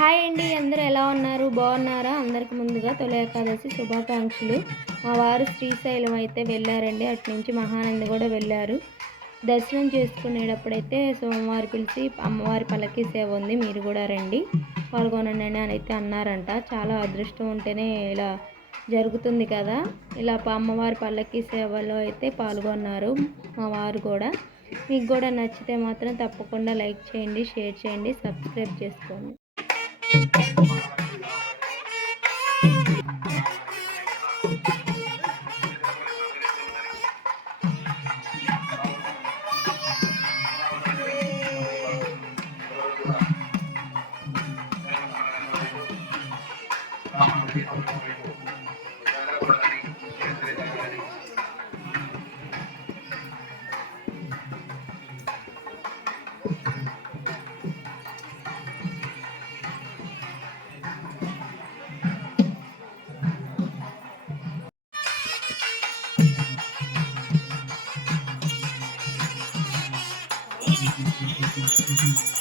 Hi అండి. అందరూ ఎలా ఉన్నారు? బాగున్నారా? అందరికి ముందుగా తొలి ఏకాదశి శుభాకాంక్షలు. మా వారు శ్రీశైలం అయితే వెళ్ళారండి. అటునుంచి మహానంది కూడా వెళ్ళారు. దర్శనం చేసుకునేటప్పుడైతే సోమవారు పిలిచి అమ్మవారి పల్లకీ సేవ ఉంది, మీరు కూడా రండి పాల్గొనండి అని అయితే అన్నారంట. చాలా అదృష్టం ఉంటేనే ఇలా జరుగుతుంది కదా. ఇలా అమ్మవారి పల్లకీ సేవలో అయితే పాల్గొన్నారు మా వారు కూడా. మీకు కూడా నచ్చితే మాత్రం తప్పకుండా లైక్ చేయండి, షేర్ చేయండి, సబ్స్క్రైబ్ చేసుకోండి. Thank you.